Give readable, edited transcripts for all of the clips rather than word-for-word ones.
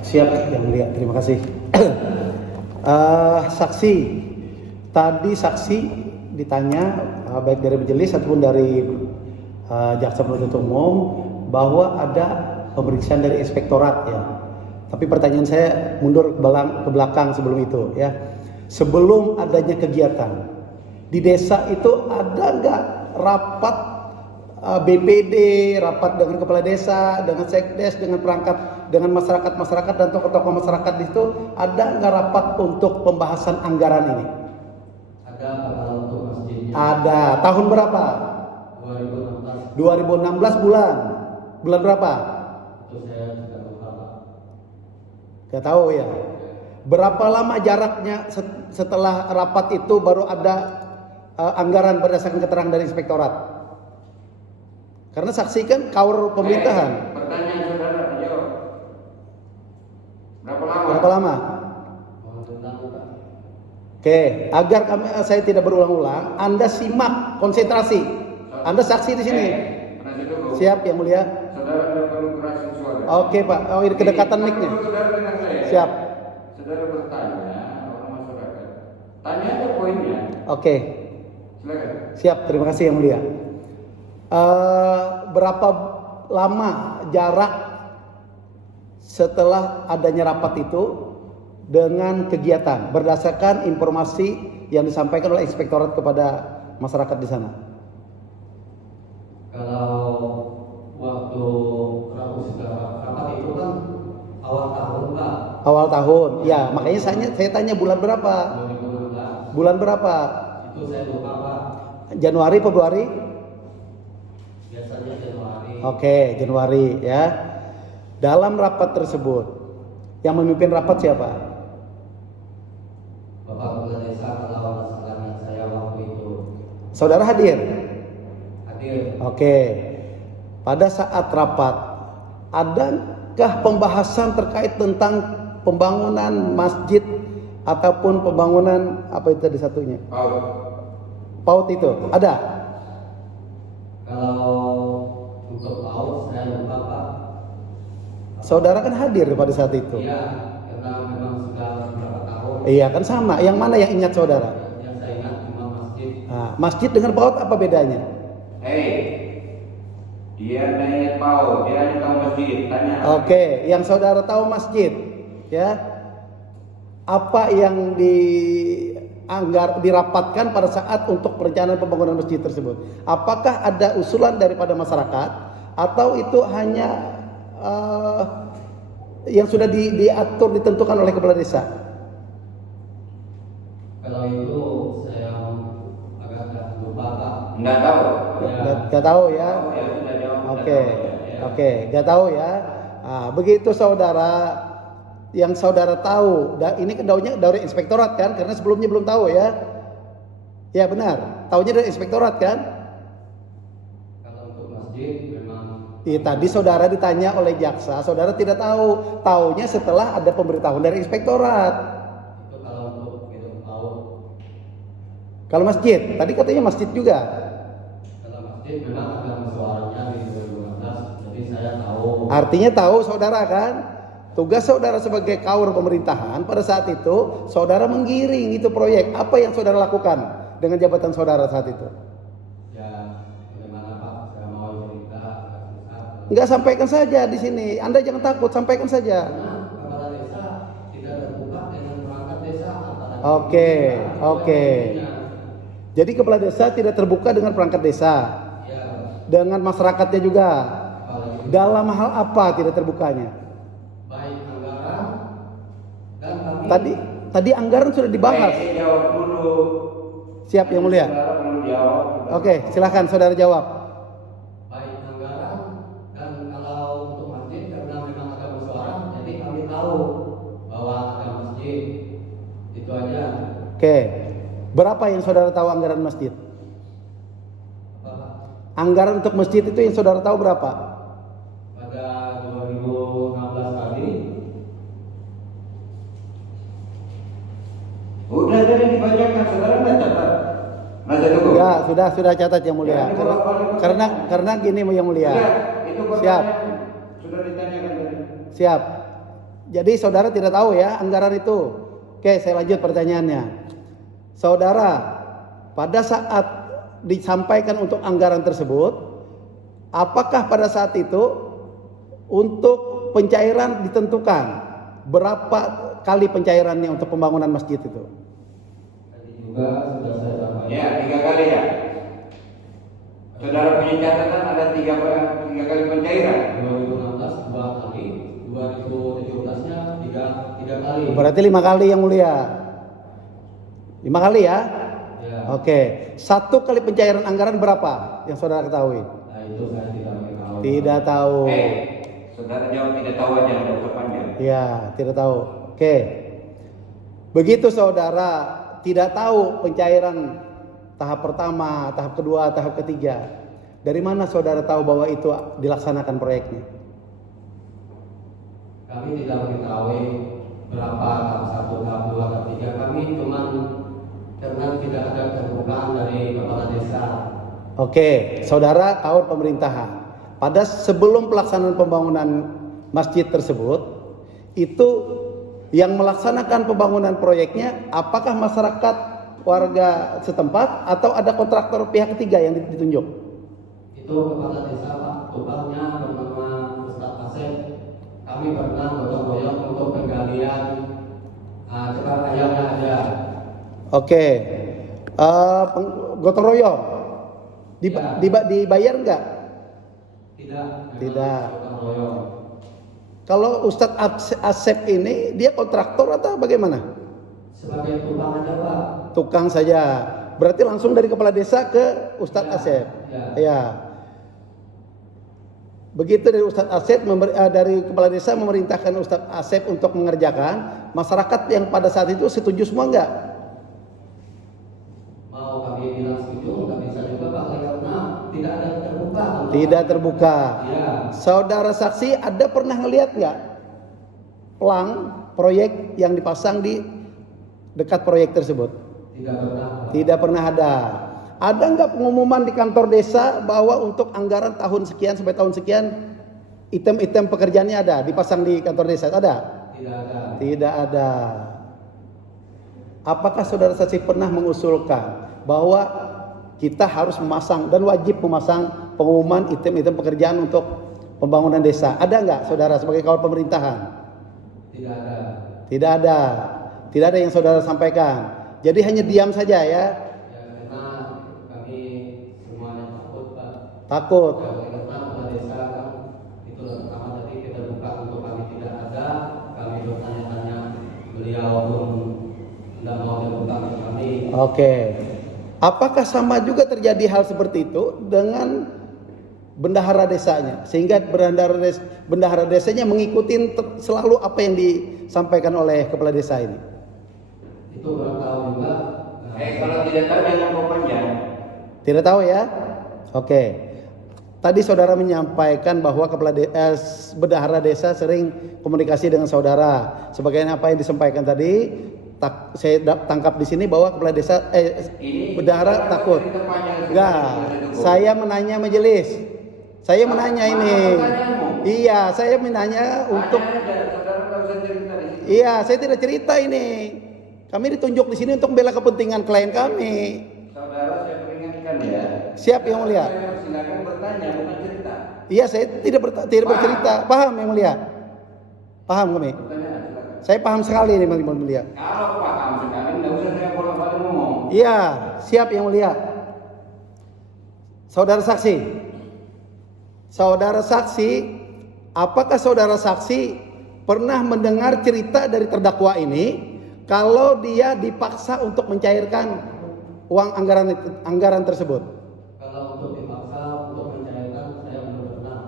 Siap yang mulia, terima kasih. Saksi, tadi saksi ditanya baik dari majelis ataupun dari jaksa penuntut umum bahwa ada pemeriksaan dari inspektorat ya. Tapi pertanyaan saya mundur ke belakang sebelum itu ya. Sebelum adanya kegiatan di desa itu ada nggak rapat BPD, rapat dengan kepala desa, dengan sekdes, dengan perangkat, dengan masyarakat dan tokoh-tokoh masyarakat di situ, ada nggak rapat untuk pembahasan anggaran ini? Ada, kalau untuk masjidnya. Ada. Tahun berapa? 2016 bulan berapa? Itu saya tidak lupa, Pak. Gak tahu ya. Berapa lama jaraknya setelah rapat itu baru ada anggaran berdasarkan keterangan dari inspektorat? Karena saksi kan kaur pemerintahan. Pertanyaan saudara dijawab. Berapa lama? Oke, agar saya tidak berulang-ulang, Anda simak, konsentrasi. Anda saksi di sini. Siap yang mulia. Saudara tidak perlu kerasin suara. Oke Pak, oh ini kedekatan mic-nya. Saudara dengan saya. Siap. Saudara bertanya orang masyarakat. Tanya aja poinnya. Oke. Silakan. Siap, terima kasih yang mulia. Berapa lama jarak setelah adanya rapat itu dengan kegiatan berdasarkan informasi yang disampaikan oleh inspektorat kepada masyarakat di sana? Kalau waktu rapat itu kan awal tahun, Pak. Awal tahun, ya makanya saya tanya bulan berapa? 2016. Bulan berapa? Itu saya lupa, Pak. Januari, Februari? Biasanya Januari. Oke, Januari ya. Dalam rapat tersebut, yang memimpin rapat siapa? Bapak Kepala Desa, kalau masalahnya saya waktu itu Saudara hadir? hadir. Oke. Pada saat rapat, adakah pembahasan terkait tentang pembangunan masjid ataupun pembangunan apa itu tadi satunya? PAUD itu ada? Kalau untuk PAUD saya lupa, Pak. Saudara kan hadir pada saat itu. Iya, karena memang sudah beberapa tahun. Iya kan sama. Yang mana yang ingat saudara? Yang saya ingat cuma masjid. Nah, masjid dengan PAUD apa bedanya? Dia nanya PAUD, dia hanya tahu masjid. Tanya. Oke, yang saudara tahu masjid, ya. Apa yang dirapatkan pada saat untuk perencanaan pembangunan masjid tersebut? Apakah ada usulan daripada masyarakat atau itu hanya yang sudah diatur ditentukan oleh kepala desa? Kalau itu saya agak lupa, Pak. Enggak tahu. Gak tahu ya. Ya sudah jawab. Oke, gak tahu ya. Nah, begitu saudara, yang saudara tahu, ini kedaunya dari inspektorat kan? Karena sebelumnya belum tahu ya. Ya benar, tahunya dari inspektorat kan? Kalau untuk masjid memang Tadi saudara ditanya oleh jaksa, saudara tidak tahu. Taunya setelah ada pemberitahuan dari inspektorat. itu kalau untuk gedung PAUD. Kalau masjid, tadi katanya masjid juga. Kalau masjid memang ada musyawarahnya di 2015, jadi saya tahu. Artinya tahu saudara kan? Tugas saudara sebagai kaur pemerintahan pada saat itu, saudara menggiring itu proyek. Apa yang saudara lakukan dengan jabatan saudara saat itu? Ya, bagaimana Pak? Saya mau cerita. Enggak, sampaikan saja di sini. Anda jangan takut, sampaikan saja. Karena kepala desa tidak terbuka dengan perangkat desa antara. Oke. Jadi kepala desa tidak terbuka dengan perangkat desa, Ya, dengan masyarakatnya juga. apalagi Dalam hal apa tidak terbukanya? baik anggaran dan kami. Tadi anggaran sudah dibahas. Jawab dulu. Siap yang mulia. Saudara perlu jawab. Oke, silakan saudara jawab. Baik anggaran dan kalau untuk masjid karena memang ada musyawarah, jadi kami tahu bahwa ada masjid. Itu aja. Oke. Berapa yang saudara tahu anggaran masjid? Pak. Anggaran untuk masjid itu yang saudara tahu berapa? Pada 2016 tadi. Udah jadi dibacakan, saudara nggak catat? Masa dulu. Ya, sudah catat yang mulia. Ya, Karena gini yang mulia. Sudah, itu Siap. pertanyaan sudah ditanyakan tadi. Siap. Jadi saudara tidak tahu ya anggaran itu. Oke, saya lanjut pertanyaannya. Saudara, pada saat disampaikan untuk anggaran tersebut, apakah pada saat itu untuk pencairan ditentukan berapa kali pencairannya untuk pembangunan masjid itu? Tadi juga sudah saya sampaikan. Ya, 3 kali ya. Saudara punya catatan ada 3 kali pencairan. 2016 2 kali, 2017-nya 3 kali. Berarti 5 kali yang mulia. 5 kali ya? Ya. Oke. 1 kali pencairan anggaran berapa yang saudara ketahui? Nah, itu saya tidak tahu. Tidak tahu. Saudara jawab tidak tahu aja, tidak usah panjang. Ya, tidak tahu. Oke. Begitu saudara tidak tahu pencairan tahap pertama, tahap kedua, tahap ketiga. Dari mana saudara tahu bahwa itu dilaksanakan proyeknya? Kami tidak mengetahui berapa tahap 1, tahap 2, tahap 3. Kami cuma karena tidak ada keterbukaan dari kepala desa. Oke, saudara tahu pemerintahan. Pada sebelum pelaksanaan pembangunan masjid tersebut, itu yang melaksanakan pembangunan proyeknya apakah masyarakat warga setempat atau ada kontraktor pihak ketiga yang ditunjuk? Itu kepala desa Pak, tukangnya bernama Ustadz Asep. Kami pernah gotong royong untuk penggalian cekal ayamnya ada. Oke, gotong royong dibayar enggak? Tidak. Tidak. Gotong royong. Kalau Ustadz Asep ini dia kontraktor atau bagaimana? Sebagai tukang aja Pak. Tukang saja. Berarti langsung dari kepala desa ke Ustadz Ya, Asep. ya. Ya. Begitu dari Ustadz Asep dari kepala desa memerintahkan Ustadz Asep untuk mengerjakan, masyarakat yang pada saat itu setuju semua enggak? Mau kami bilang setuju, nggak bisa juga Pak, karena tidak ada terbuka. Tidak terbuka. Ya. Saudara saksi ada pernah ngelihat nggak pelang proyek yang dipasang di dekat proyek tersebut? Tidak pernah. Tidak pernah ada. Ada nggak pengumuman di kantor desa bahwa untuk anggaran tahun sekian sampai tahun sekian item-item pekerjaannya ada dipasang di kantor desa? Ada? Tidak ada. Tidak ada. Apakah saudara saksi pernah mengusulkan bahwa kita harus memasang dan wajib memasang pengumuman item-item pekerjaan untuk pembangunan desa? Ada nggak saudara sebagai kawal pemerintahan? Tidak ada. Tidak ada. Tidak ada yang saudara sampaikan. Jadi hanya diam saja ya. Ya, karena kami semuanya takut Pak. Takut. Ya, karena kepala desa kan itu pertama tadi kita buka untuk kami tidak ada. Kami bertanya-tanya, beliau pun tidak mau terbuka ke kami. Oke. Apakah sama juga terjadi hal seperti itu dengan bendahara desanya? Sehingga bendahara desanya mengikuti selalu apa yang disampaikan oleh kepala desa ini? Itu kurang tahu juga. Kalau tidak tahu jangan mau panjang. Tidak tahu ya? Oke. Tadi saudara menyampaikan bahwa bendahara desa sering komunikasi dengan saudara. Sebagaimana apa yang disampaikan tadi, saya tangkap di sini bahwa kepala desa bendahara takut. Enggak, saya menanya majelis. Saya menanya ini. Iya, saya menanya untuk. Iya, saya tidak cerita ini. Kami ditunjuk di sini untuk membela kepentingan klien kami. Saudara, saya peringatkan ya. Siap yang mulia. Saya silakan bertanya, bukan cerita. Iya, saya tidak bercerita. Paham yang mulia? Paham kami? Pertanyaan, silakan. Saya paham sekali ini yang mulia. Kalau paham sekali, tidak usah saya bolak-balik ngomong. Iya, siap yang mulia. Saudara saksi. Saudara saksi, apakah saudara saksi pernah mendengar cerita dari terdakwa ini kalau dia dipaksa untuk mencairkan uang anggaran tersebut? Kalau untuk dipaksa untuk mencairkan, saya belum pernah.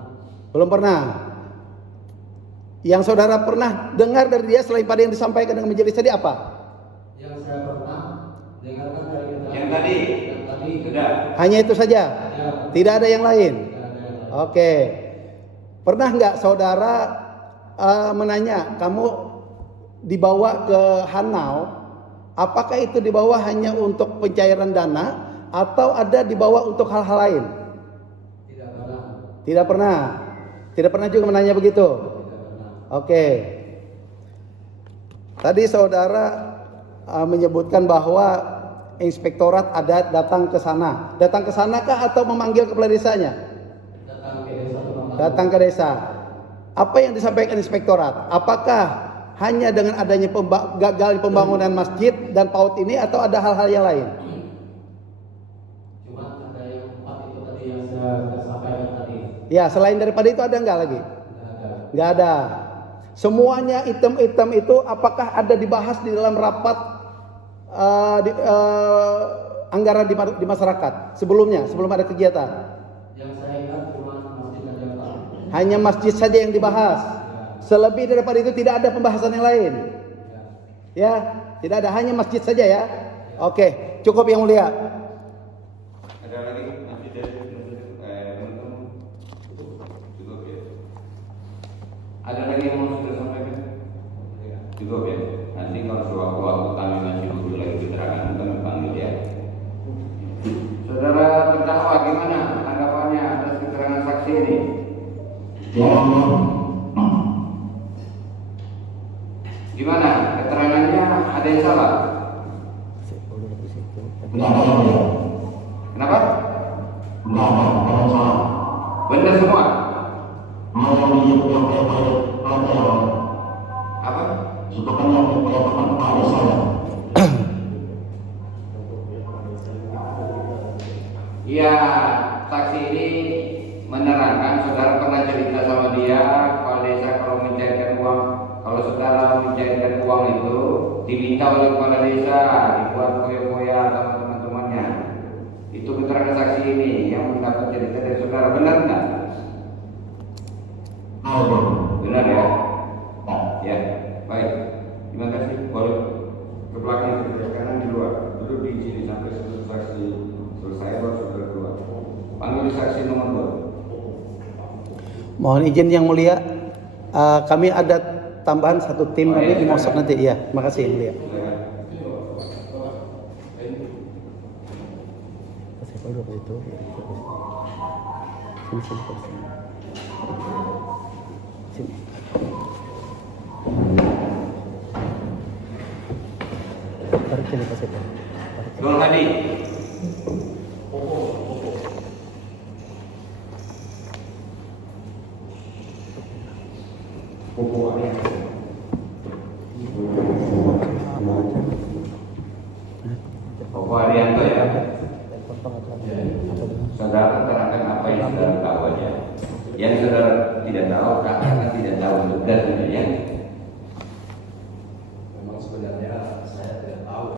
Belum pernah. Yang saudara pernah dengar dari dia selain pada yang disampaikan dengan majelis tadi apa? Yang saya pernah dengarkan dari Yang tadi. Yang tadi Sudah. Hanya itu saja? Ya. Tidak ada yang lain? Tidak ada yang lain. Oke. Pernah nggak saudara menanya, kamu dibawa ke Hanau, apakah itu dibawa hanya untuk pencairan dana atau ada dibawa untuk hal-hal lain? Tidak pernah. Tidak pernah. Tidak pernah juga menanya begitu. Tidak pernah. Oke. Tadi saudara menyebutkan bahwa inspektorat ada datang ke sana. Datang ke sana kah atau memanggil kepala desanya? Datang ke desa Tulang. Datang ke desa. Apa yang disampaikan inspektorat? Apakah hanya dengan adanya gagal pembangunan masjid dan PAUD ini atau ada hal-hal yang lain? Cuma ada yang 4 itu tadi yang saya sampaikan tadi. Ya, selain daripada itu ada nggak lagi? Nggak ada. Nggak ada. Semuanya item-item itu apakah ada dibahas di dalam rapat anggaran di masyarakat sebelumnya, sebelum ada kegiatan? Yang saya ingat cuma masjid aja Pak. Hanya masjid saja yang dibahas. Selebih daripada itu tidak ada pembahasan yang lain. Ya, tidak ada, hanya masjid saja ya. Oke, cukup yang mulia. Ada lagi masih dari teman-teman? Cukup ya. Ada lagi yang mau sudah sampaikan? Cukup ya. Nanti kalau sewaktu-waktu kami masih butuh lagi keterangan kami panggil ya. Saudara terdakwa gimana tanggapannya atas keterangan saksi ini? Gimana keterangannya, ada yang salah? Kenapa? Benar semua? Apa? Iya, saksi ini menerangkan saudara pernah cerita sama dia kepala desa kalau mencairkan uang, kalau saudara mencairkan uang itu diminta oleh kepala desa dibuat foya-foya sama teman-temannya. Itu keterangan saksi ini yang mendapat cerita dari saudara, benar nggak? Benar ya? Ya, baik. Terima kasih. Boleh ke belakang saja, kanan di luar. Duduk di sini sampai selesai saksi selesai baru saudara keluar. Panggil saksi nomor 2. Mohon izin yang mulia, kami ada tambahan satu tim nanti di masuk nanti ya. Terima kasih yang mulia. Nur Hadi. Popo Arianto ya. Saudara terangkan apa yang saudara tahu aja. Yang saudara tidak tahu, kakak tidak tahu, tegas